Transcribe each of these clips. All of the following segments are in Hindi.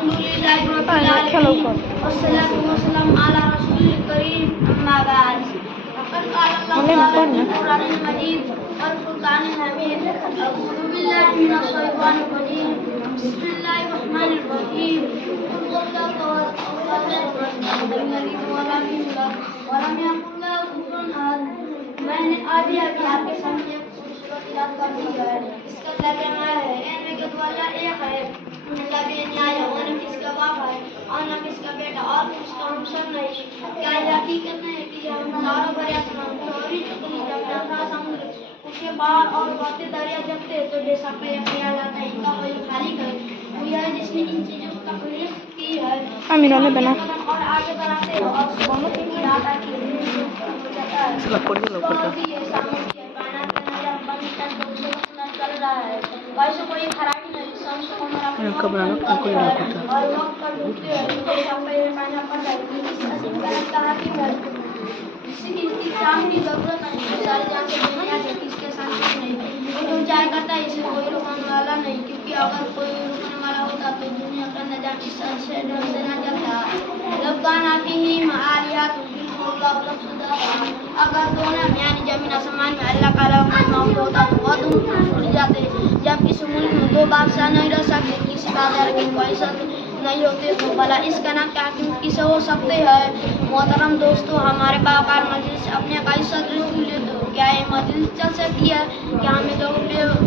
अल्हम्दुलिल्लाहि रब्बिल आलमीन वस्सलातु वस्सलामु अला रसूलिल करीम अम्मा बाद फ़क़द क़ाल अल्लाहु तआला फ़िल क़ुरआनिल मजीद वल फ़ुरक़ानिल हमीद अऊज़ु बिल्लाहि मिनश शैतानिर रजीम बिस्मिल्लाहिर रहमानिर रहीम क़ुल हुवल्लाहु अहद मैंने अभी आपके सामने एक खूबसूरत याद कर दी है। इसका तर्जुमा है इनमें के वाला एक है अल्लाह बेनियाज है और नफिस का बाप है और नफिस का बेटा और उसका हम सब नहीं। क्या ये हकीकत नहीं है कि हम चारों बड़े आसमान चौरी चुगली जब समुद्र उसके बाहर और बढ़ते दरिया जमते तो बेशक में ख्याल आता है इनका कोई खालिक है वो यह है जिसने इन चीजों की तख्लीक की है और आगे बढ़ाते हैं और दोनों की इरादा की है वैसे कोई खराबी नहीं संसो को मेरा और वक्त पर ढूंढते हैं तो सामने पाना पड़ता है कहा कि किसी की की जरूरत नहीं सारी जान से दुनिया के किसके साथ नहीं जो चाहे करता है इसे कोई रोकने वाला नहीं क्योंकि अगर कोई रोकने वाला होता तो दुनिया का नजाम इस से ना चलता रब्बाना फीही मालियातु अगर दोनों यानी जमीन आसमान में अल्लाह का मौजूद होता तो वह दोनों छूट जाते जब किसी मुल्क में दो बादशाह नहीं रह सकते किसी बादशाह की कोई नहीं होते तो भला इसका नाम क्या किसे हो सकते हैं। मोहतरम दोस्तों हमारे बाकार मजलिस अपने का सदर चुने तो क्या ये मजलिस चल सकती है क्या हमें लोग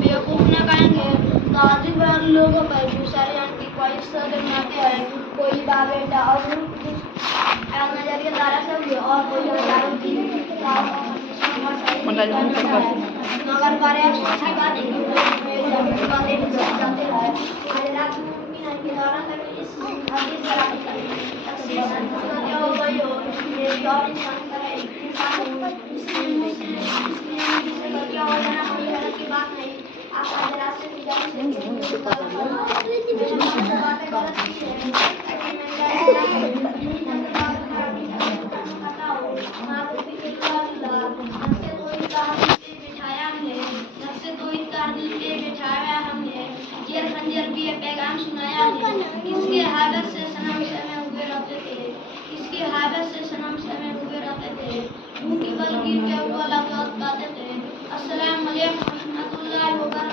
बेवकूफ़ न कहेंगे तो आधी बार लोगों पर दूसरे की कोई सदर आते हैं कोई बेटा और नजरिया से और कोई मगर बारे अच्छी बात है बातें जाते हैं के दौरान तक इस हदीस पर तफसील क्या हो गई हो ये और इंसान का है इंसान इसलिए क्या हो जाना कोई गलत की बात नहीं आप आज रास्ते में जाने से बातें गलत की है पैगाम सुनाया है किसके हालत से सनम समय हुए रहते थे किसके हालत से सनम समय हुए रहते थे मुंह की बल गिर के ऊपर लगाते थे अस्सलाम वालेकुम रहमतुल्लाहि व बरकातहू।